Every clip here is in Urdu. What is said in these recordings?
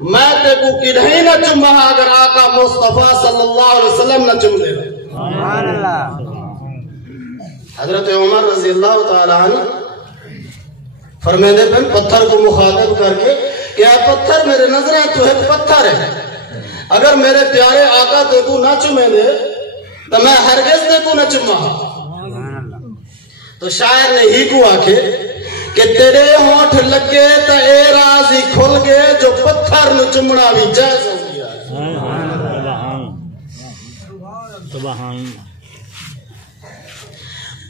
میں تے کو کدھیں نہ چمہ اگر آقا مصطفیٰ صلی اللہ علیہ وسلم نہ چم دے سبحان اللہ۔ حضرت عمر رضی اللہ تعالیٰ عنہ فرمیدے پہ پتھر کو مخاطب کر کے کہ اے پتھر میرے نظریں تو ایک پتھر ہے، اگر میرے پیارے آقا تے کو نہ چمے دے تو میں ہرگز تے کو نہ چمہ۔ تو شاعر نے ہی کو آکھے کہ تیرے ہونٹ لگے تا اے راز ہی کھل گئے جو پتھر نو چمڑا بھی جائز ہو گیا ہے۔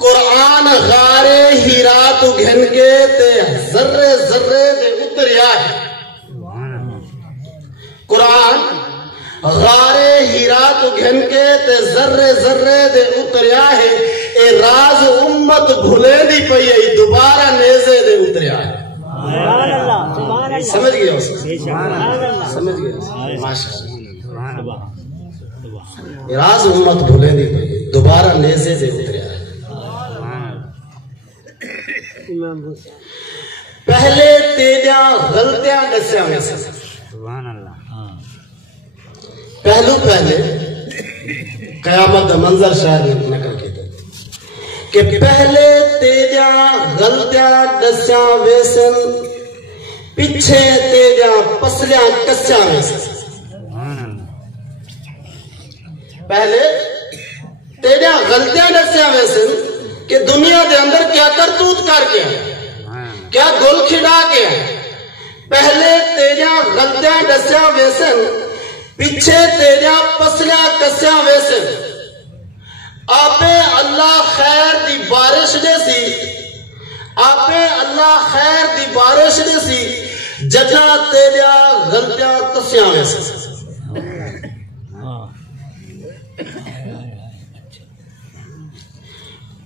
قرآن غارے ہیرا تو گھن کے تے ذرے ذرے دے اتریا ہے۔ قرآن غارے ہیرا تو گھن کے تے ذرے ذرے دے اتریا ہے، اے راز امت بھولے دی پئی ہے دوبارہ نیزے دے اتریا ہے۔ سمجھ گیا اس سمجھ گیا ماشاءاللہ، راز امت بھولے دی پئی ہے دوبارہ نیزے دے اتریا ہے۔ پہلے تیجا غلطیاں دسیاں میں سے پہلو پہلے قیامت منظر شاعر نے نقل کیا کہ پہلے تیجا غلطیاں دسیاں ویسن پیچھے تیجا پسلیاں کسیاں ویسن۔ پہلے تیجا غلطیاں دسیاں ویسن کہ دنیا دے اندر کیا کرتوت کر کے کیا گل کھڑا کے پہلے تیجا غلطیاں دسیاں ویسن پیچھے تیجا پسلیاں کسیاں ویسن۔ آپے اللہ خیر دی بارش دے سی، آپے اللہ خیر دی بارش دے سی ججا تیجا غلطیاں تسیاں ویسن۔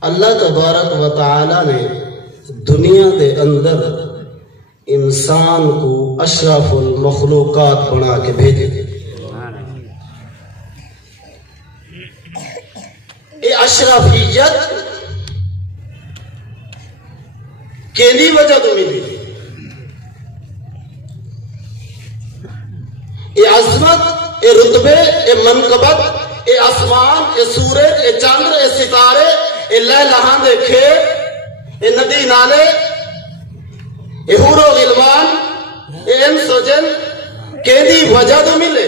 اللہ تبارک و تعالی نے دنیا دے اندر انسان کو اشرف المخلوقات بنا کے بھیجے۔ یہ اشرفیت کیلی وجہ تو ملی، یہ عظمت، یہ رتبے، یہ منقبت، یہ آسمان، یہ سورج، یہ چاند، یہ ستارے، یہ لہ لہان دے کھیت، یہ ندی نالے، یہ حور و غلمان، یہ انس و جن کیلی وجہ تو ملے۔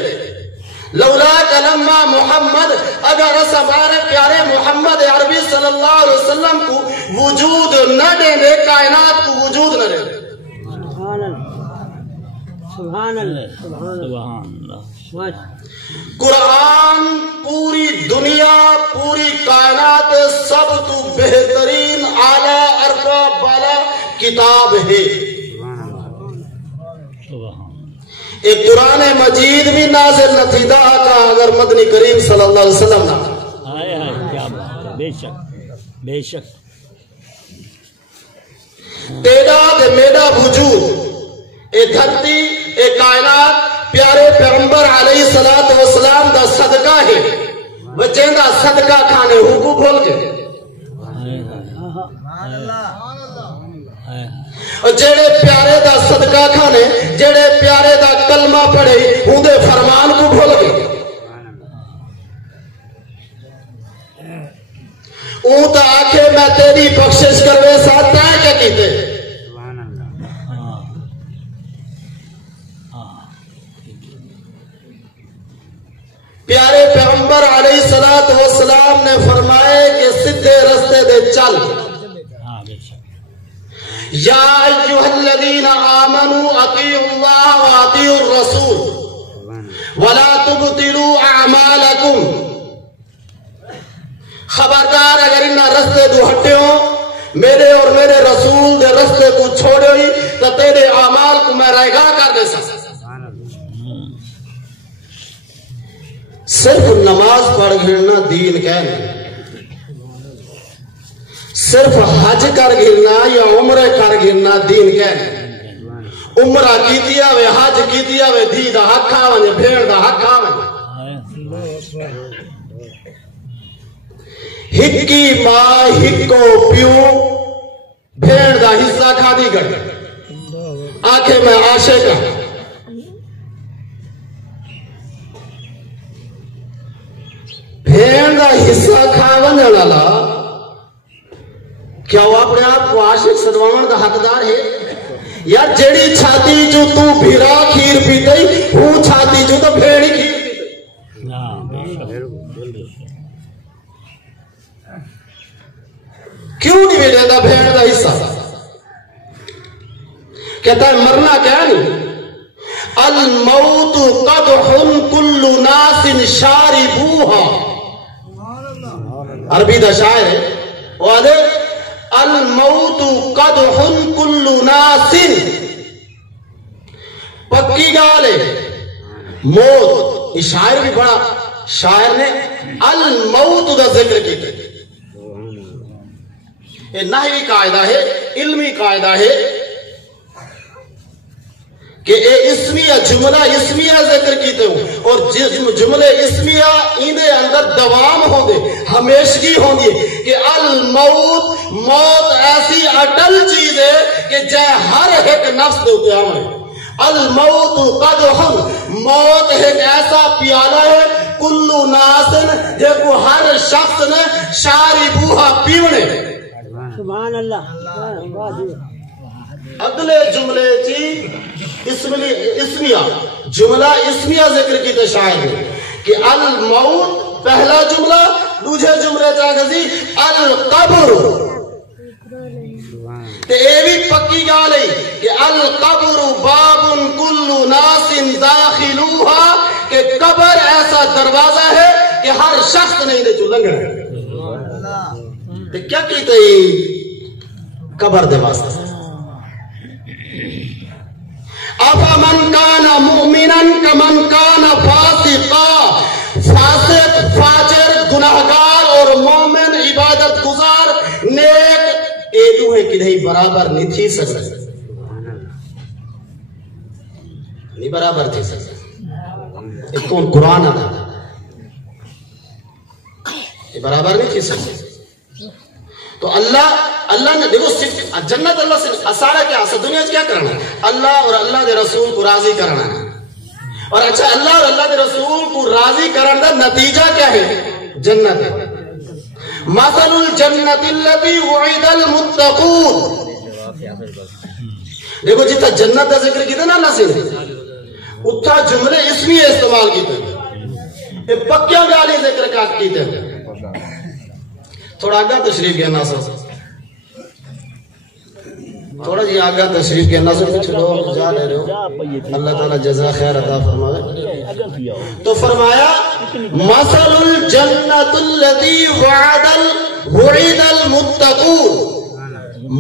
لولا کلمہ محمد، اگر اس ہمارے پیارے محمد عربی صلی اللہ علیہ وسلم کو وجود نہ دے دے کائنات کو وجود نہ دے دے۔ سبحان اللہ سبحان اللہ۔ قرآن پوری دنیا پوری کائنات سب تو بہترین اعلیٰ عرفہ بالا کتاب ہے۔ ایک قرآن مجید بھی نازل نہ تھی دا آقا اگر مدنی کریم صلی اللہ علیہ وسلم نہ آئے آئے کیا بات ہے، بے شک بے شک۔ تیرا دے میرا وجود، اے دھرتی، اے کائنات پیارے پیغمبر علیہ السلام دا صدقہ ہے، بچیں دا صدقہ کھانے حقوق بھول کے اور جڑے پیارے دا صدقہ کھانے، جڑے پیارے دا کلمہ پڑھے ہوں دے فرمان کو بھول گئے۔ اون تا آکھے میں تیری بخشش کروے ساتھ تائیں کیا کیتے۔ پیارے پیغمبر علیہ السلام نے فرمائے کہ سدھے رستے دے چل۔ یا ایوہ الذین آمنوا اطیعوا اللہ و اطیعوا الرسول ولا تبطلوا اعمالکم۔ خبردار اگر انہا رستے دو ہٹے ہو میرے اور میرے رسول دے رستے کو چھوڑے ہوئی تو تیرے اعمال کو میں رائگاہ کر دے سکتا۔ صرف نماز پڑھ گھرنا دین کہنے، صرف حج کر گرنا یا عمرہ کر گرنا دین کہنے۔ عمرہ کی دیا وے حج کی دیا وے دی دا حق آوے بھیڑ دا حق آوے۔ ہکی ماں ہکو پیو بھیڑ دا حصہ کھا دی گئے۔ آنکھیں میں عاشق بھین دا حصہ کھاون والا کیا وہ اپنے آپ کو عاشق سدواون دا حقدار ہے؟ یا جڑی چھاتی جو تو بھیرا کھیر پیتے وہ چھاتی جو تو بھیڑی کھیر پیتے؟ کیوں نہیں ملے دا بھین دا حصہ؟ کہتا ہے مرنا کیا نہیں؟ الموت قدح کل ناس شاربوها، عربی دا شاعر ہے وہ آدھے الموت قدح کل ناس، پکی گال ہے موت. یہ شاعر بھی بڑا شاعر نے الموت دا ذکر کیا. یہ نحوی قاعدہ ہے، علمی قاعدہ ہے کہ اے اسمیہ جملہ اسمیہ ذکر کیتے ہوں اور جملے اسمیہ ایندے اندر دوام ہوں دے، ہمیشگی ہوں دے کہ الموت، موت ایسی اٹل چیز ہے کہ جائے ہر ایک نفس دے ہوتے ہمیں. الموت قدح، موت ایک ایسا پیالہ ہے کلو ناسن جے کو ہر شخص نے شاربوہا پیونے. سبحان اللہ. اگلے جملے چی اسمیہ جملہ اسمیہ ذکر کی تے شاعر نے کہ الموت پہلا جملہ، دوسرے جملے چاہے القبر تے اے بھی پکی گال ہے کہ القبر باب کل ناس داخلوہا، کہ قبر ایسا دروازہ ہے کہ ہر شخص نے انہیں جو لنگا ہے. تے کیا کہتے ہیں قبر دے واسطے؟ افمن کان مؤمنا کمن کان فاسقا، فاسق، فاجر، گناہگار اور مومن، عبادت گزار، نیک، اے دوہیں کدھئی برابر نہیں تھی سکتے، نہیں برابر تھی سکتے. ایک کون قرآن آتا یہ برابر نہیں تھی سکتے. تو اللہ نے دیکھو صرف جنت اللہ سے سارا کیا دنیا کیا کرنا ہے؟ اللہ اور اللہ دے رسول کو راضی کرنا ہے. اور اچھا اللہ اور اللہ دے رسول کو راضی کرنے کا نتیجہ کیا ہے؟ جنت ہے. مثل الجنت التي وعد المتقون. دیکھو جتنا جنت کا ذکر کیتا نا اللہ سے اتھا جملے اسمیہ استعمال کیتے، پکیاں گالی ذکر کا کیتے. تھوڑا آگاہ تشریف کے ناصر تھوڑا جی آگاہ تشریف کے ناصر کچھ لوگ جا لے رہے ہو، اللہ تعالیٰ جزا خیر عطا فرمائے. تو فرمایا مثل الجنت الذی وعد المتقون،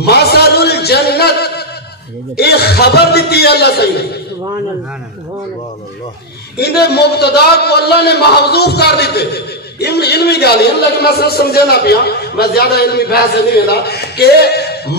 مثل الجنت ایک خبر دیتی ہے اللہ صحیح، انہیں مبتدا کو اللہ نے محذوف کر دیتے. علمی گالی اللہ کی میں سمجھے نہ پیا، میں زیادہ علمی بحث نہیں ہوتا کہ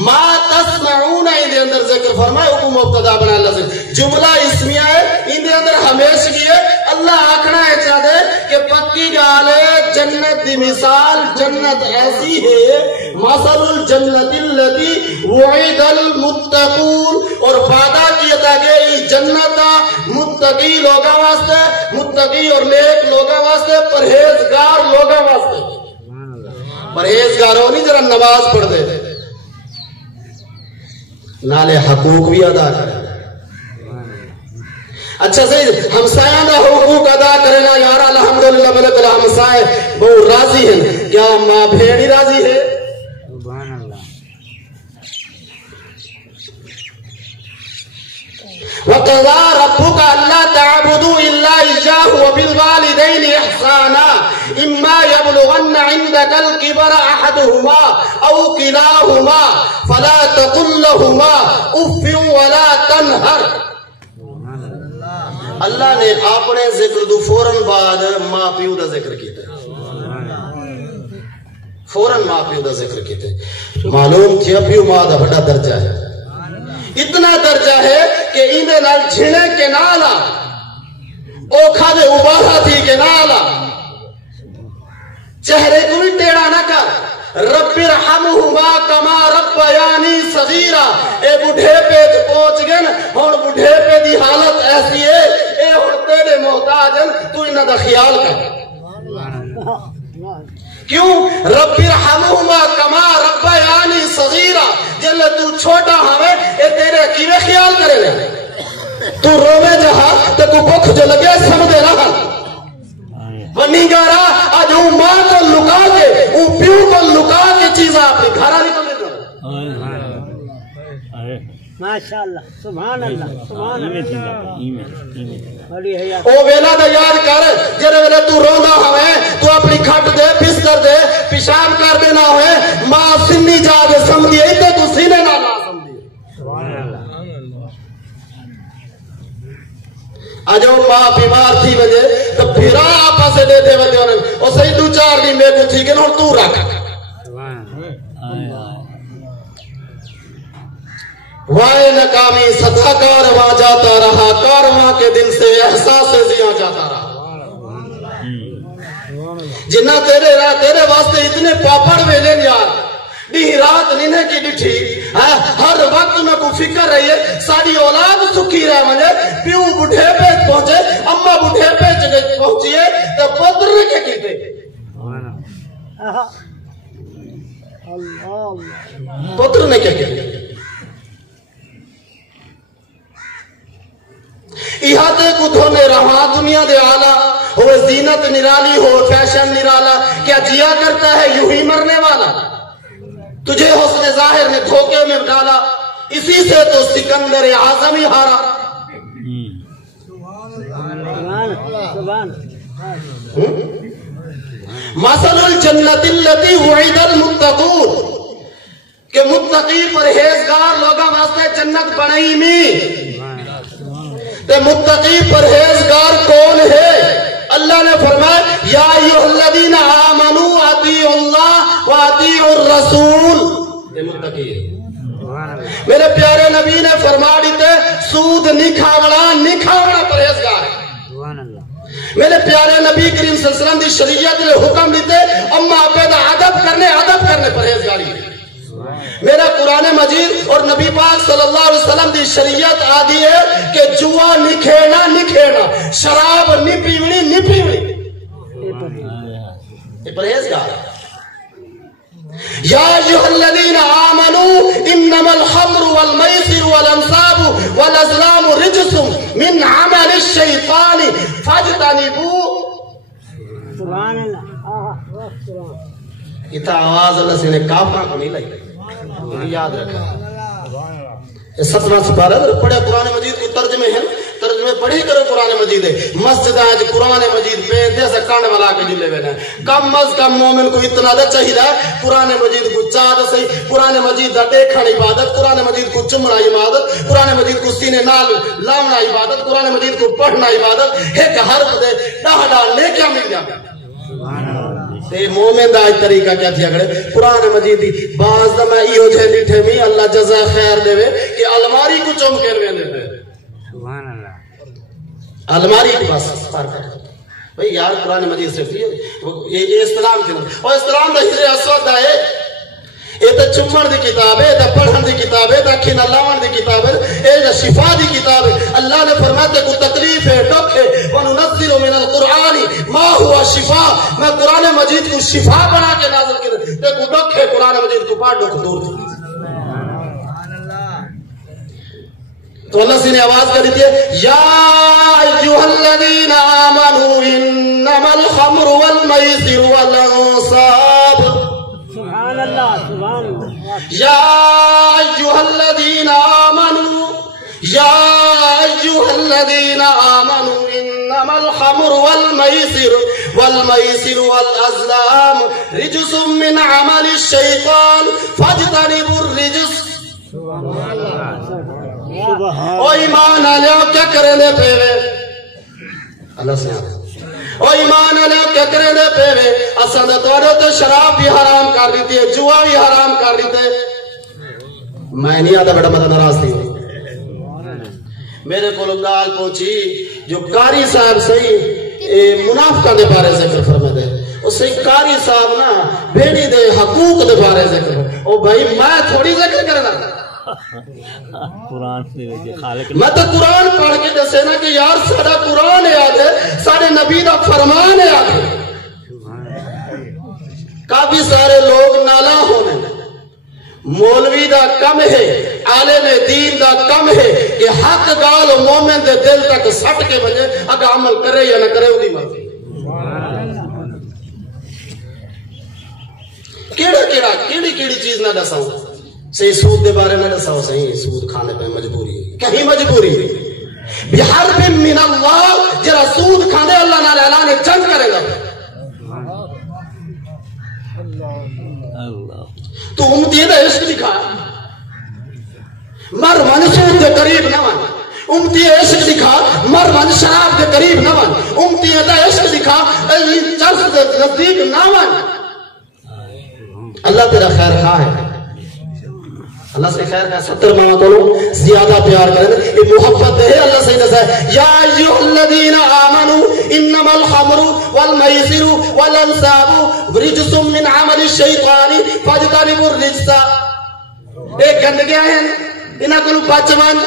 ما تسمعون اندے اندر ذکر فرمائے حکم مبتدا بنا اللہ سے جملہ اسمیہ ہے، اندے اندر ہمیشگی ہے. اللہ آکھنا ہے چاہتے کہ پکی گالے جنت دی مثال، جنت ایسی ہے مثل الجنت التي وعد المتقون، اور وعدہ کیا تھا کہ یہ جنت متقی لوگاں واسطے، متقی اور نیک لوگاں واسطے، پرہیزگار لوگاں واسطے. پرہیزگاروں نہیں ذرا نماز پڑھ دے نالے حقوق بھی ادا کرے. اچھا صحیح ہمسایاں دا حقوق ادا کرنا یار الحمدللہ ملک الہمسائے بہت راضی ہیں. کیا ماں بھیڑی راضی ہے؟ وَقَضَى رَبُّكَ أَلَّا تَعْبُدُوا إِلَّا إِيَّاهُ وَبِالْوَالِدَيْنِ إِحْسَانًا إِمَّا يَبْلُغَنَّ عِندَكَ الْكِبَرَ أَحَدُهُمَا أَوْ كِلَاهُمَا فَلَا تَقُل لَّهُمَا أُفٍّ وَلَا تَنْهَرْ. اللہ نے اپنے ذکر دو فوراً بعد ماں پیو دا ذکر کیتا ہے، فوراً ماں پیو دا ذکر کیتا ہے. معلوم کیا پیو ماں دا بڑا درجہ ہے، اتنا درجہ ہے کہ اندے نال جھنے کے نالا اوکھا دے اباہا تھی کے نالا چہرے کو بھی ٹیڑا نہ کر. رب ارحمہما کما ربیانی صغیرا. اے بڑھے پہ پہنچ گئے اور بڑھے پہ دی حالت ایسی ہے اے ہن تیرے محتاج ہیں، تو انہاں دا خیال کر. کیوں؟ رب ارحمہما کما ربیانی صغیرا، جل تو چھوٹا ہوئے اے تیرے کیویں خیال کرے لے، تو روے جہاں تے کو بکھ جو لگے سمجھے رہا ونی گارا آج وہ ماں کو لکا کے وہ پیو کو لکا کے چیزیں اپنی گھرا نہیں تو دے ماشاءاللہ سبحان اللہ سبحان اللہ او ویلا دا یاد کر جڑے ویلے تو روندا ہوے تو اپنی کھٹ دے بستر دے پیشاب کر دینا ہوئے ماں سنی جا کے سمجھی تے تو سینے نہ لا سمجھی سبحان اللہ آج وہ ماں بیمار تھی وجہ تو پھرا آپا سے دے دے وجہ انہیں اور صحیح دو چار دی میں کو تھی کہ نور تو رکھ وائے ناکامی صدا کارواں جاتا رہا، کارواں کے دل سے احساس زیاں جاتا رہا، جنہ تیرے واسطے اتنے پاپڑ ویلے یار بھی رات نینے کی ڈٹھی ہر وقت میں کو فکر رہی ہے ساری اولاد سکھی رہ مجھے پیو بڑھے پہ پہنچے اممہ بڑھے پہ پہنچیے تو پتر کے کیتے پتر نے کیا کیا احاطے کو دھونے رہا دنیا دے آلہ ہو زینت نرالی ہو فیشن نرالا کیا جیا کرتا ہے یوں ہی مرنے والا، تجھے حسن ظاہر نے دھوکے میں ڈالا اسی سے تو سکندر اعظم ہی ہارا۔ مثل الجنت التي وعد المتقون کہ متقی پرہیزگار لوگاں واسطے جنت بنائی میں تے متقی پرہیزگار کون ہے؟ اللہ نے فرمایا یا ایھا الذین آمنوا اطیعوا اللہ واطیعوا الرسول، یہ متقی ہے۔ میرے پیارے نبی نے فرما دیتے سود نہیں کھاونا پرہیزگار ہے۔ میرے پیارے نبی کریم صلی اللہ علیہ وسلم دی شریعت نے حکم دیتے اما ابے دا ادب کرنے پرہیزگاری ہے۔ میرا قرآن مجید اور نبی پاک صلی اللہ علیہ وسلم دی شریعت آدھی ہے کہ جوا نہیں کھینا شراب نہیں پیونی یہ پرہیزگار ہے۔ یا ایھا الذین آمنوا انما الخمر والمیسر والانصاب والازلام رجس من عمل الشیطان فاجتنبوہ۔ سبحان اللہ اتنا آواز اللہ سے نے کافرہ کو نہیں لائی یاد رکھا۔ ستواں سپارہ پڑھے قرآن مجید کو ترجمے ہیں، ترجمے پڑھی کرو قرآن مجید ہے۔ مسجد آج قرآن مجید پہ ایسا کانڈ والا کے جلے بیٹھے ہیں۔ کم از کم مومن کو اتنا دے چاہیے قرآن مجید کو چاہ دے صحیح، قرآن مجید دا دیکھنا عبادت، قرآن مجید کو چمنا عبادت، قرآن مجید کو سینے نال لاؤنا عبادت، قرآن مجید کو پڑھنا عبادت، ایک حرف دے ڈاہ لے کیا مل جاتا تے مومن دا طریقہ کیا تھی اگڑے قرآن مجید دی باز دا میں ایہو جے ڈٹھے میں اللہ جزا خیر دے کہ الماری کو چم کے لے دے سبحان اللہ الماری کے پاس پار کر بھئی یار قرآن مجید سے یہ اسلام کے اور اسلام دا حجر اسود دا ہے یہ تو چمڑ دی کتاب ہے، یہ پڑھن دی کتاب ہے، اکھیں لاون دی کتاب ہے، یہ شفا دی کتاب ہے۔ اللہ نے فرمایا کو تکلیف ہے ڈک ہے وننزل من القرآن ما هو شفا، میں قرآن مجید کو شفا بنا کے نازل کر تے کو ڈک ہے قرآن مجید کو پاڑ ڈک دور تو اللہ سے نے آواز کر دی ہے یا ایھا الذین آمنوا انما الخمر والمیسر والانصاب سبحان اللہ سبحان اللہ یا ایھا الذین آمنوا یا ایھا الذین آمنوا انما الخمر والمیسر والازلام رجس من عمل الشیطان فاجتنبوا الرجس۔ او ایمان آلیا کیا کرنے پہ اللہ سے او ایمان علیہ کیا کرے دے پہلے اساں دے توڑے تو شراب بھی حرام کر دیتی ہے، جوا بھی حرام کر دیتے۔ میں نہیں آتا بڑا مدد ناراض تھی میرے کو گال پہنچی جو قاری صاحب صحیح منافقہ دے بارے ذکر فرما دے اس سے قاری صاحب نا بیڑی دے حقوق دے بارے ذکر او بھائی میں تھوڑی ذکر کرنا میں تو قرآن پڑھ کے دسے نا کہ یار سارا قرآن یاد ہے، سارے نبی دا فرمان یاد ہے۔ کافی سارے لوگ نالا ہونے مولوی دا کم ہے عالم دین دا کم ہے کہ حق گال مومن دے دل تک سٹ کے بجے اگر عمل کرے یا نہ کرے وہ دی مرضی کیڑی چیز نہ دساؤ صحیح سود دے بارے نہ دساؤ صحیح سود کھانے پہ مجبوری کہیں مجبوری بحرب من اللہ جرا سود کھانے اللہ نہ اعلان جنگ کرے گا تو امتی دا عشق دکھا مر من سود دے قریب نہ ون امتی عشق دکھا مر من شراب دے قریب نہ ون امتی دا عشق دکھا چرس دے نزدیک نہ ون اللہ تیرا خیر خواہ ہے اللہ سے خیر خواہ 70 ماہ تو زیادہ پیار کریں یہ محبت ہے اللہ سے نزا ہے یا ایوہ الذین آمنوا انما الخمر والمیسر والانصاب رجس من عمل الشیطان فاجتنبوا الرجس ایک گندگیاں ہیں انہاں کلو پاچمان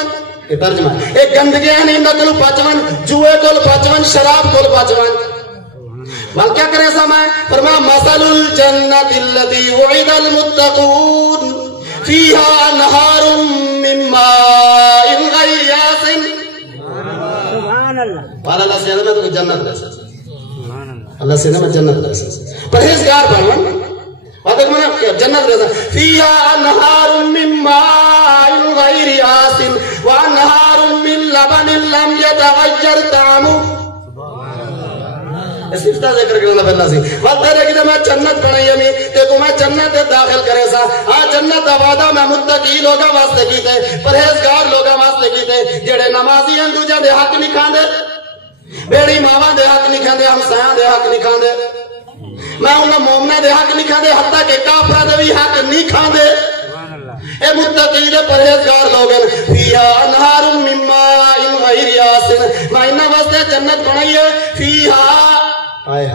یہ ترجمہ ایک گندگیاں ہیں انہاں کلو پاچمان جوئے کلو پاچمان شراب کلو پاچمان بل کیا کرے سامائے فرمایا مثل الجنت التي وعد المتقون فيها انهار من ماء غير آسن سبحان اللہ قال اللہ سے میں تو جنت رہے اللہ سے میں جنت رہے پرہیزگار بنون وعدہ میں جنت رہے فيها انهار من ماء غير آسن وانهار من لبن لم يتغير طعمه استفتاء ذکر کرنا پہلا سی بات ہے کہ میں جنت بنائی ہمیں تے کو میں جنت داخل کرے سا جنت دا وعدہ میں متقی لوگاں واسطے کیتے پرہیزگار لوگاں واسطے کیتے جڑے نمازی ہیں دوجے دے حق نہیں کھاندے بیڑی ماواں دے حق نہیں کھاندے ہمسایاں دے حق نہیں کھاندے میں انہاں مومناں دے حق نہیں کھاندے حتیٰ کہ کافراں دے بھی حق نہیں کھاندے اے متقی دے پرہیزگار لوگ ہیں فیہا انہار من ماء غیر آسن میں انہاں واسطے جنت بنائی ہے فیہا آئے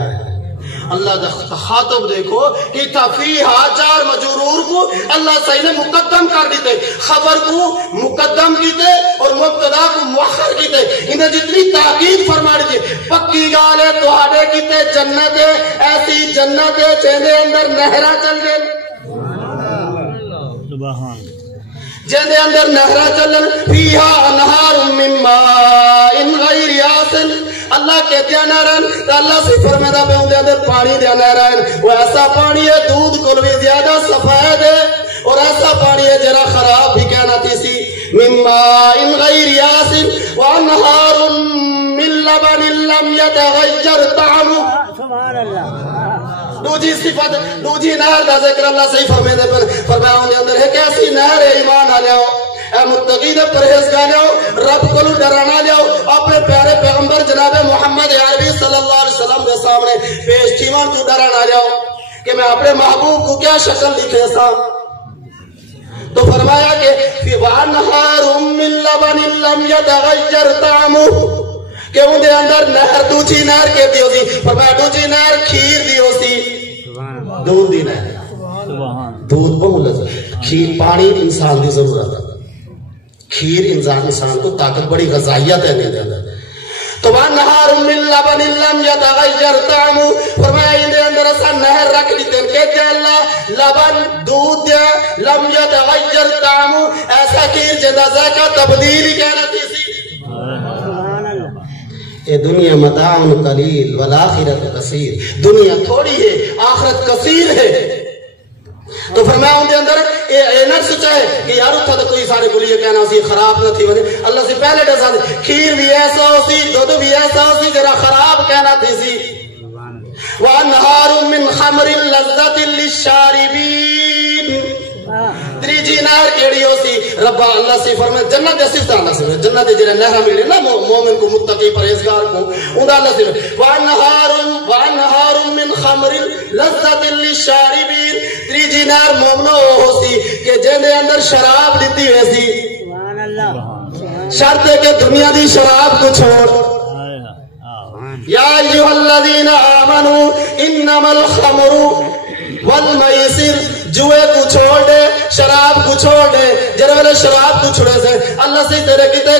اللہ دا خاطب دیکھو کہ تفیہا جار مجرور کو اللہ صحیح نے مقدم کر دیتے خبر کو مقدم کیتے اور مبتدا کو مؤخر کیتے انہیں جتنی تاکید فرما دیتے پکی گال ہے توہاڑے کیتے جنت ہے ایسی جنت ہے جہنے اندر نہرہ چل گئے سبحان جہنے اندر نہرہ چلن فیہا انہار من ماء غیر آسن اللہ کہتے ہیں نہران تو اللہ سے فرمیدہ پہ اندر اندر پانی دیا نہران وہ ایسا پانی ہے دودھ کل بھی زیادہ سفید ہے اور ایسا پانی ہے جرا خراب بھی کہنا تھی سی من ماء غیر آسن وانہار من لبن لم يتغیر طعمه سبحان اللہ دوجی صفت دوجی نہر دا ذکر اللہ صحیح فرمیدے پر فرمایا ہوں اندر ہے کہ ایسی نہر ہے ایمان آ لیاؤ اے متقی دے پرہیزگار لیاؤ رب کو ڈرانا لیاؤ اپنے پیارے پیغمبر جناب محمد عربی صلی اللہ علیہ وسلم کے سامنے پیش کیمان تو ڈرانا لیاؤ کہ میں اپنے محبوب کو کیا شکل لکھے سا تو فرمایا کہ وَانْهَارٌ مِّن لَبَنٍ لَمْ يَتَغَيَّرْ طَعْمُهُ کہ ان دے اندر نہر دوچی نہر کے دیو سی فرمایا دوچی نہر کھیر دیو سی دودھ دی نہر دودھ بہت لذت کھیر پانی انسان دی ضرورت ہے کھیر انسان کو طاقت بڑی غذائیت ہے نہیں دیتا تو وَانْهَارٌ مِّن لَبَنٍ لَمْ يَتَغَيَّرْ طَعْمُهُ فرمایا ان دے اندر ایسا نہر رکھ دیتے ہیں کہتے ہیں اللہ لبن دودھ دیا لم يتغير طعمه ایسا کھیر جدا ذائقہ تبدیل ہی کہنا تھی سی اے دنیا متاع قلیل والآخرت کثیر دنیا تھوڑی ہے آخرت کثیر ہے تو فرمایا ان دے اندر اے نہ سوچا ہے کہ یار اتھا تو کوئی سارے گلیے کہنا سی خراب نہ تھی وجہ اللہ سے پہلے ڈسا دے کھیر بھی ایسا ہو سی دودھ بھی ایسا ہو سی جرا خراب کہنا تھی سی وَانْهَارٌ مِّنْ خَمْرٍ لَذَّةٍ لِلشَّارِبِينَ تریجی نہر کیڑی ہو سی رب اللہ سے فرمائے جنت دے صفت اللہ سے جنت دے جنہ نہر ملے نا مومن کو متقی پرہیزگار کو اندہ اللہ سے وَانْهَارٌ مِّنْ خَمْرٍ لَذَّةٍ لِلشَّارِبِينَ تریجی نہر مومنوں ہو سی کہ جنہ اندر شراب لیتی ہے سی سبحان اللہ شرط ہے کہ دنیا دی شراب کو چھوڑ یا ایوہ الذین آمنوا انما الخمر والمیسر جوئے کو چھوڑ دے شراب کو چھوڑ دے جرے والے شراب کو چھوڑے سے اللہ سے تیرے کتے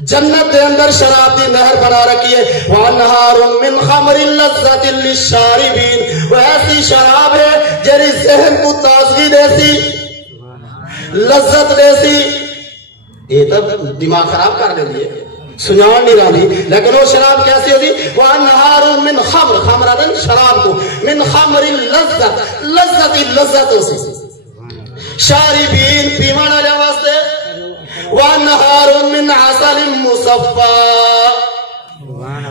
جنت دے اندر شراب دی نہر بنا رکھی ہے وَأَنْهَارٌ مِّنْ خَمْرٍ لَذَّةٍ لِلشَّارِبِينَ، وہ ایسی شراب ہے جیری ذہن کو تازگی دیسی، لذت دیسی، یہ تب دماغ خراب کر دیں گے سنیان نہیں رہی، لیکن وہ شراب کیسی ہوتی وَأَنْهَارٌ مِّنْ خَمْرٍ، خمرن شراب کو، مِّنْ خَمْرٍ لذت ہوسی شاربین پیمان آلے واسطے، وَأَنْهَارٌ مِّنْ عَسَلٍ مُصَفَّى،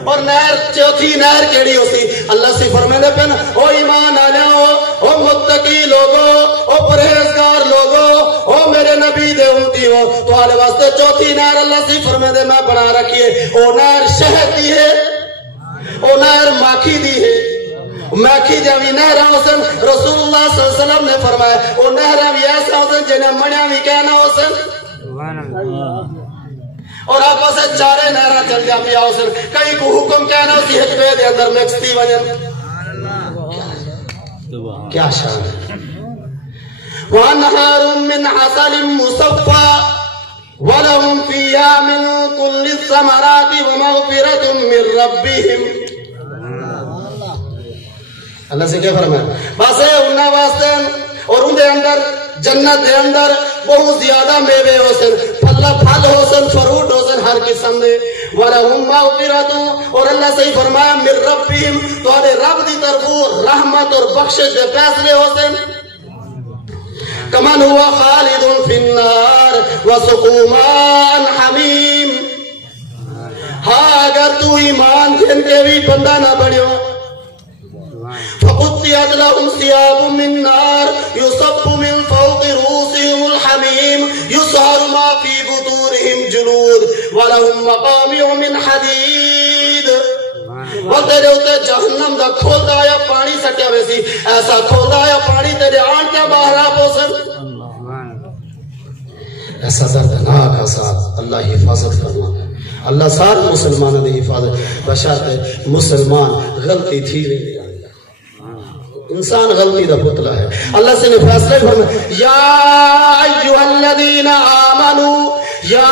اور نہر چوتھی نہر کیڑی ہوسی اللہ سے فرمانے پہ او ایمان آلیاں، او متقی لوگو، او پرہیزگار لوگو، او میرے نبی دے امتی ہو، تو آلے واسطے چوتھی نہر اللہ سے فرمانے میں بنا رکھیے، او نہر شہد دی ہے، او نہر ماکھی دی ہے، ماکھی جاوی نہر حسن رسول اللہ صلی اللہ علیہ وسلم نے فرمایا او نہر بھی ایسا حسن جنہیں منیا بھی کہنا حسن، اور آپ سے چارے نہرہ چل جا پیا حسن، کئی کو حکم کہنا اسی حجبے دے اندر مکستی وجن، کیا شان ہے وَأَنْهَارٌ مِّنْ عَسَلٍ مُصَفَّى وَلَهُمْ فِيهَا مِنْ كُلِّ الثَّمَرَاتِ وَمَغْفِرَةٌ مِّن رَبِّهِمْ۔ اللہ سے کیا فرمایا بس ہے انہاں واسطے اور ان دے اندر جنت دے اندر بہت زیادہ میوے ہوسن، پھل ہوسن، فروٹ ہوسن ہر قسم دے، وَلَهُمْ مَغْفِرَةٌ، اور اللہ سے فرمایا مِن رَبِّهِمْ، تو آدھے رب دی طرف رحمت اور بخشش دے فیصلے ہوسن، کمن ہوا خالد فی النار وسقوا ماء حمیم، ہاں اگر تو ایمان جن کے بھی بندہ نہ بڑھو فقطعت لهم ثياب من نار يصب من فوق رؤوسهم الحميم يصهر ما في بطونهم جلود ولهم مقامع من حديد، وہ تیرے ہوتے جہنم دا کھولدا یا پانی سٹیا ویسی، ایسا کھولدا یا پانی تیرے آن کے باہر آپ ہو سن، ایسا دردناک عذاب، اللہ حفاظت کرنا، اللہ سارے مسلمانوں نے حفاظت، بشرط مسلمان غلطی تھی نہیں، انسان غلطی دا پتلا ہے، اللہ سے نے فیصلے فرمایا یا ایھا الذین آمنوا، یا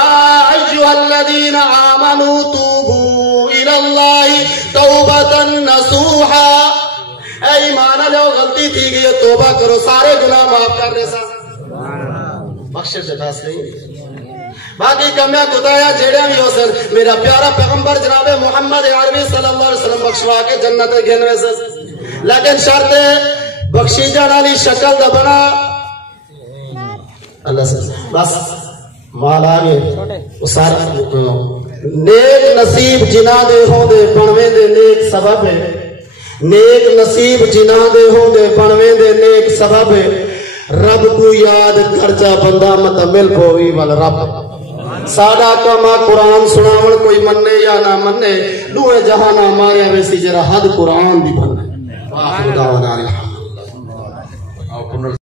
ایھا الذین آمنوا توبوا الی اللہ توبۃ نصوحا، اے ایمان والو غلطی تھی گئی توبہ کرو، سارے گناہ معاف کر دے سا، بخشش دے فیصلے، باقی کمیا خدایا جیڑے بھی ہو سن میرا پیارا پیغمبر جناب محمد عربی صلی اللہ علیہ وسلم بخشوا کے جنت گھنوے سے، لیکن شرط بخشی جانا شکل دا بنا اللہ سے بس مال آگے سارا نیک نصیب جنا دے ہوں دے بنوے دے نیک سبب ہے، نیک نصیب جنا دے ہوں دے بنوے دے نیک سبب ہے، رب کو یاد کرچا بندہ متمل ہوئی وال رب سادہ کما قرآن سناون کوئی مننے یا نہ مننے دوئے جہانا مارے ویسی جرا حد قرآن بھی بننے آخر دعوانا الحمدللہ